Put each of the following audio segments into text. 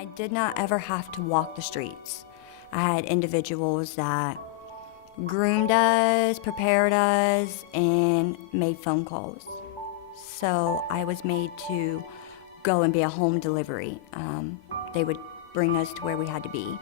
I did not ever have to walk the streets. I had individuals that groomed us, prepared us, and made phone calls. So I was made to go and be a home delivery. They would bring us to where we had to be.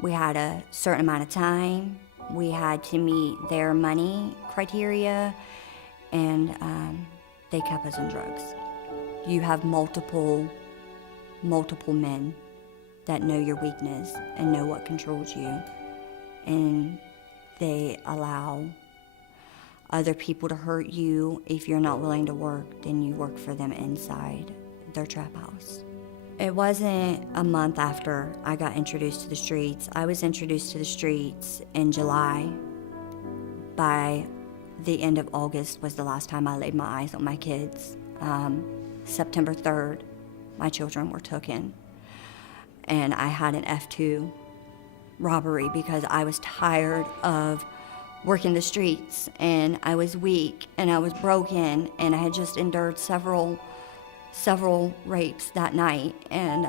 We had a certain amount of time. We had to meet their money criteria, and they kept us in drugs. You have multiple men that know your weakness and know what controls you, and they allow other people to hurt you. If you're not willing to work, then you work for them inside their trap house. It wasn't a month after I got introduced to the streets. I was introduced to the streets in July. By the end of August was the last time I laid my eyes on my kids. September 3rd, my children were taken, and I had an F2 robbery because I was tired of working the streets, and I was weak, and I was broken, and I had just endured several rapes that night, and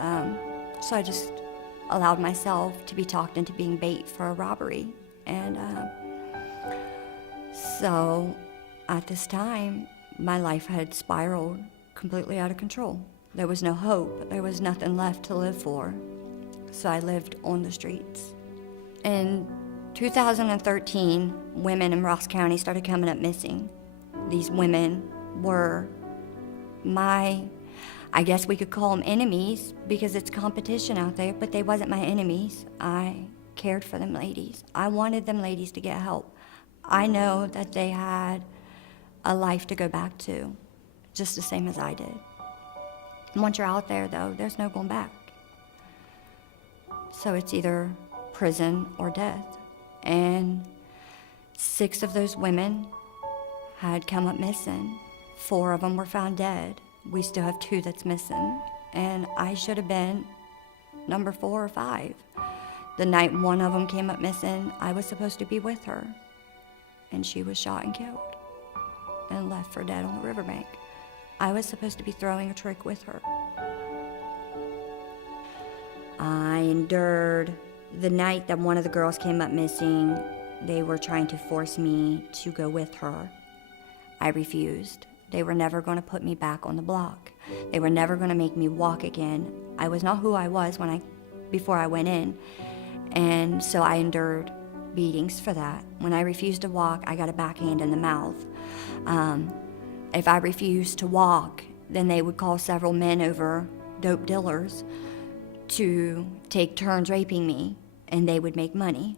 so I just allowed myself to be talked into being bait for a robbery. And so at this time, my life had spiraled completely out of control. There was no hope. There was nothing left to live for. So I lived on the streets. In 2013, women in Ross County started coming up missing. These women were I guess we could call them enemies because it's competition out there, but they wasn't my enemies. I cared for them ladies. I wanted them ladies to get help. I know that they had a life to go back to, just the same as I did. Once you're out there, though, there's no going back. So it's either prison or death. And 6 of those women had come up missing. 4 of them were found dead. We still have 2 that's missing. And I should have been number 4 or 5. The night one of them came up missing, I was supposed to be with her. And she was shot and killed and left for dead on the riverbank. I was supposed to be throwing a trick with her. I endured the night that one of the girls came up missing. They were trying to force me to go with her. I refused. They were never going to put me back on the block. They were never going to make me walk again. I was not who I was before I went in. And so I endured beatings for that. When I refused to walk, I got a backhand in the mouth. If I refused to walk, then they would call several men over, dope dealers, to take turns raping me, and they would make money.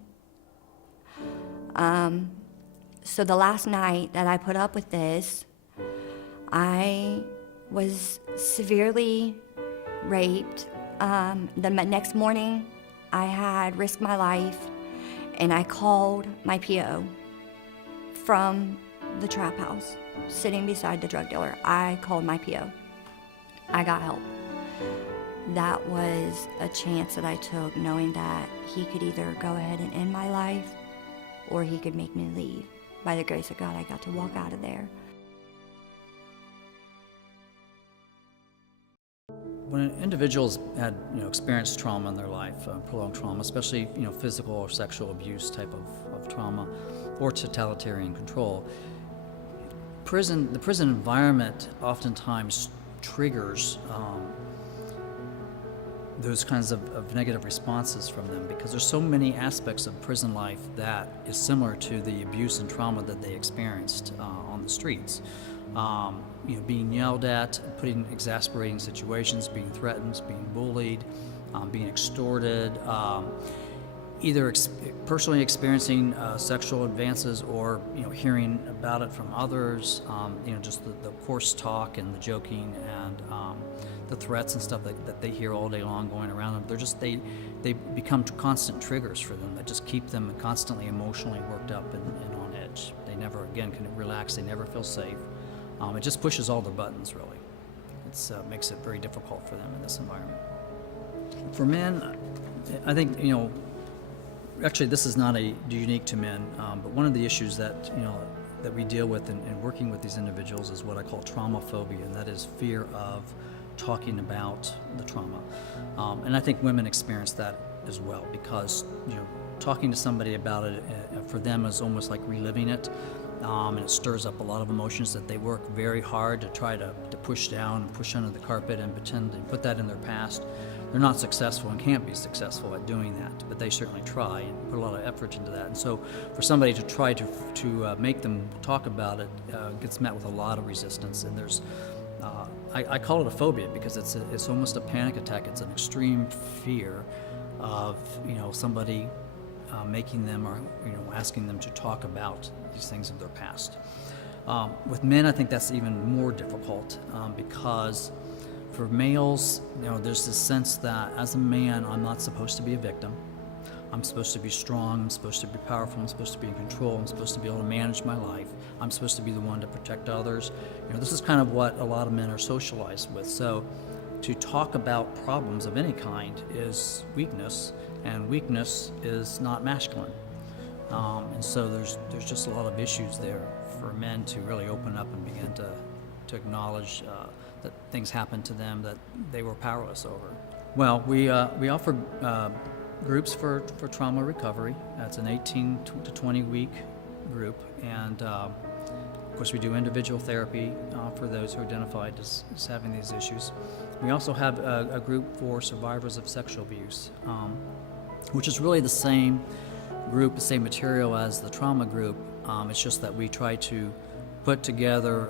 So the last night that I put up with this, I was severely raped. The next morning, I had risked my life, and I called my PO from the trap house, sitting beside the drug dealer. I called my PO. I got help. That was a chance that I took, knowing that he could either go ahead and end my life, or he could make me leave. By the grace of God, I got to walk out of there. When individuals had, experienced trauma in their life, prolonged trauma, especially, physical or sexual abuse type of trauma, or totalitarian control, the prison environment oftentimes triggers those kinds of negative responses from them, because there's so many aspects of prison life that is similar to the abuse and trauma that they experienced on the streets. Being yelled at, put in exasperating situations, being threatened, being bullied, being extorted, either personally experiencing sexual advances or hearing about it from others. Just the coarse talk and the joking and the threats and stuff that they hear all day long going around them. They become constant triggers for them that just keep them constantly emotionally worked up and on edge. They never again can relax. They never feel safe. It just pushes all their buttons, really. It makes it very difficult for them in this environment. For men, I think, actually this is not unique to men, but one of the issues that we deal with in working with these individuals is what I call trauma phobia, and that is fear of talking about the trauma. And I think women experience that as well, because talking to somebody about it for them is almost like reliving it, and it stirs up a lot of emotions that they work very hard to try to push down and push under the carpet and pretend to put that in their past. They're not successful and can't be successful at doing that, but they certainly try and put a lot of effort into that. And so for somebody to try to make them talk about it gets met with a lot of resistance. And there's I call it a phobia, because it's almost a panic attack. It's an extreme fear of somebody making them, or asking them to talk about these things of their past. With men, I think that's even more difficult, because for males, there's this sense that as a man, I'm not supposed to be a victim. I'm supposed to be strong, I'm supposed to be powerful, I'm supposed to be in control, I'm supposed to be able to manage my life, I'm supposed to be the one to protect others. This is kind of what a lot of men are socialized with. So to talk about problems of any kind is weakness, and weakness is not masculine. And so there's just a lot of issues there for men to really open up and begin to acknowledge that things happened to them that they were powerless over. Well, we offer groups for trauma recovery. That's an 18 to 20 week group, and of course we do individual therapy for those who are identified as having these issues. We also have a group for survivors of sexual abuse, which is really the same group, the same material as the trauma group. It's just that we try to put together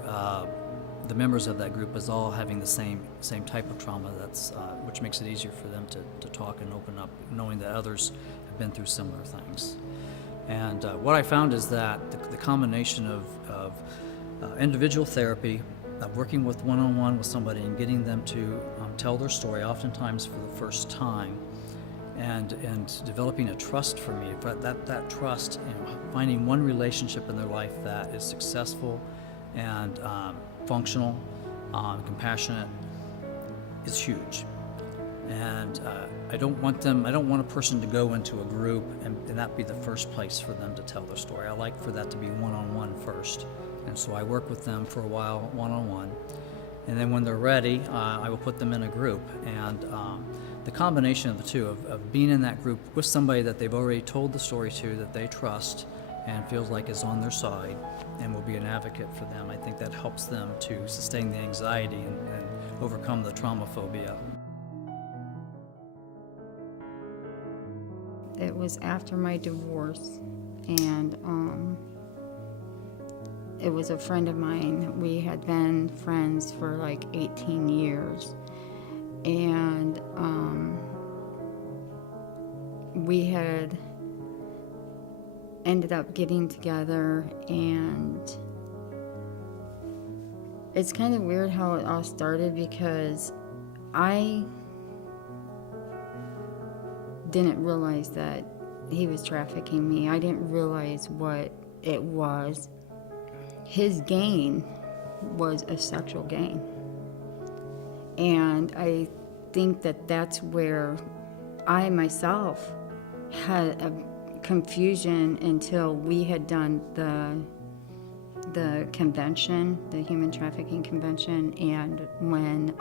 the members of that group as all having the same type of trauma, which makes it easier for them to talk and open up, knowing that others have been through similar things. And what I found is that the combination of individual therapy, of working with one-on-one with somebody and getting them to tell their story, oftentimes for the first time, and developing a trust for me, that trust, finding one relationship in their life that is successful and functional, compassionate, is huge. And I don't want a person to go into a group and that be the first place for them to tell their story. I like for that to be one-on-one first. And so I work with them for a while, one-on-one. And then when they're ready, I will put them in a group. And the combination of the two, of being in that group with somebody that they've already told the story to, that they trust and feels like is on their side and will be an advocate for them, I think that helps them to sustain the anxiety and overcome the trauma phobia. It was after my divorce, and it was a friend of mine. We had been friends for like 18 years, and we had ended up getting together, and it's kind of weird how it all started, because I didn't realize that he was trafficking me. I didn't realize what it was. His gain was a sexual gain. And I think that that's where I myself had a confusion until we had done the convention, the human trafficking convention, and when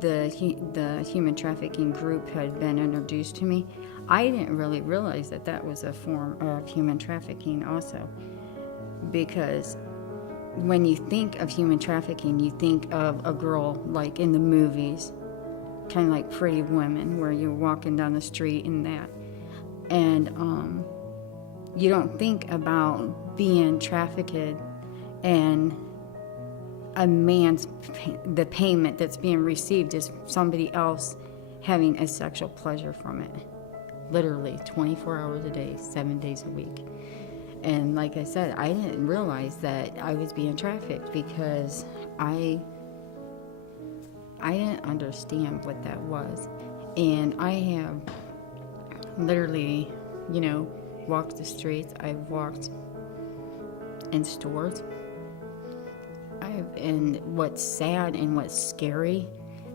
the human trafficking group had been introduced to me, I didn't really realize that that was a form of human trafficking also, because when you think of human trafficking, you think of a girl like in the movies, kind of like Pretty Women, where you're walking down the street and that, and you don't think about being trafficked and the payment that's being received is somebody else having a sexual pleasure from it, literally 24 hours a day, 7 days a week. And like I said, I didn't realize that I was being trafficked, because I didn't understand what that was. And I have literally, walked the streets. I've walked in stores. And what's sad and what's scary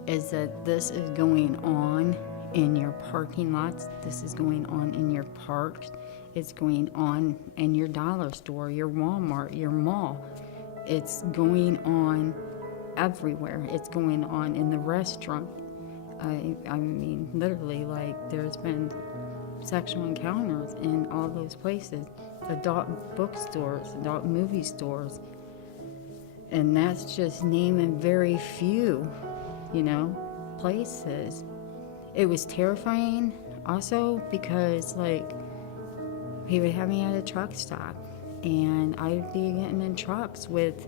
is that this is going on in your parking lots. This is going on in your parks. It's going on in your dollar store, your Walmart, your mall. It's going on everywhere. It's going on in the restaurant. I mean, literally, like, there's been sexual encounters in all those places. Adult bookstores, adult movie stores. And that's just naming very few, places. It was terrifying also because, like, he would have me at a truck stop and I'd be getting in trucks with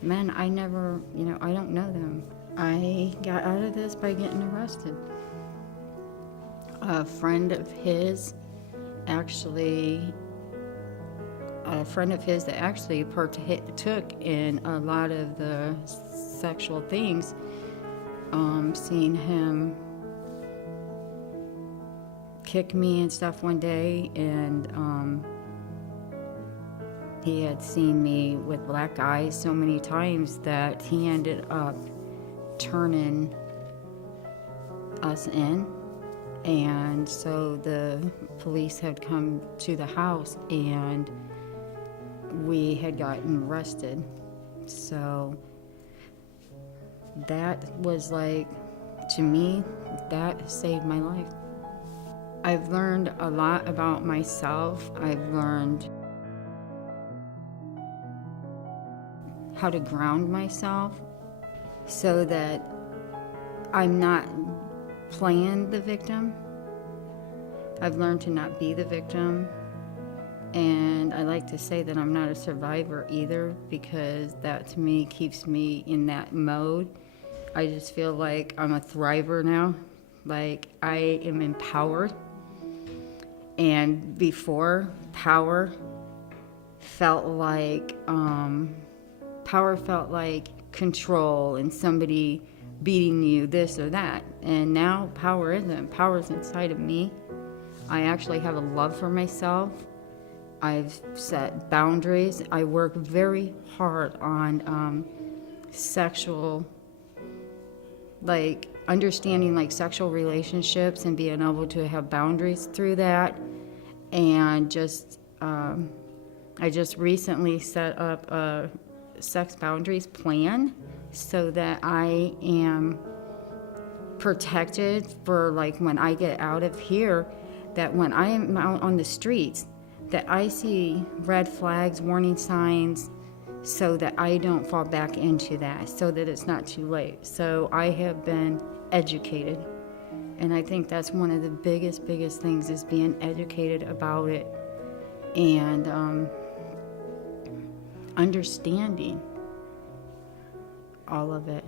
men I never, I don't know them. I got out of this by getting arrested. A friend of his that actually partook in a lot of the sexual things, seen him kick me and stuff one day, and he had seen me with black eyes so many times that he ended up turning us in. And so the police had come to the house and we had gotten arrested. So that was like, to me, that saved my life. I've learned a lot about myself. I've learned how to ground myself so that I'm not playing the victim. I've learned to not be the victim. And I like to say that I'm not a survivor either, because that to me keeps me in that mode. I just feel like I'm a thriver now. Like I am empowered. And before, power felt like control and somebody beating you, this or that. And now power isn't. Power's inside of me. I actually have a love for myself. I've set boundaries. I work very hard on sexual, like understanding like sexual relationships and being able to have boundaries through that. And I just recently set up a sex boundaries plan so that I am protected for like when I get out of here, that when I am out on the streets, that I see red flags, warning signs, so that I don't fall back into that, so that it's not too late. So I have been educated. And I think that's one of the biggest things, is being educated about it and understanding all of it.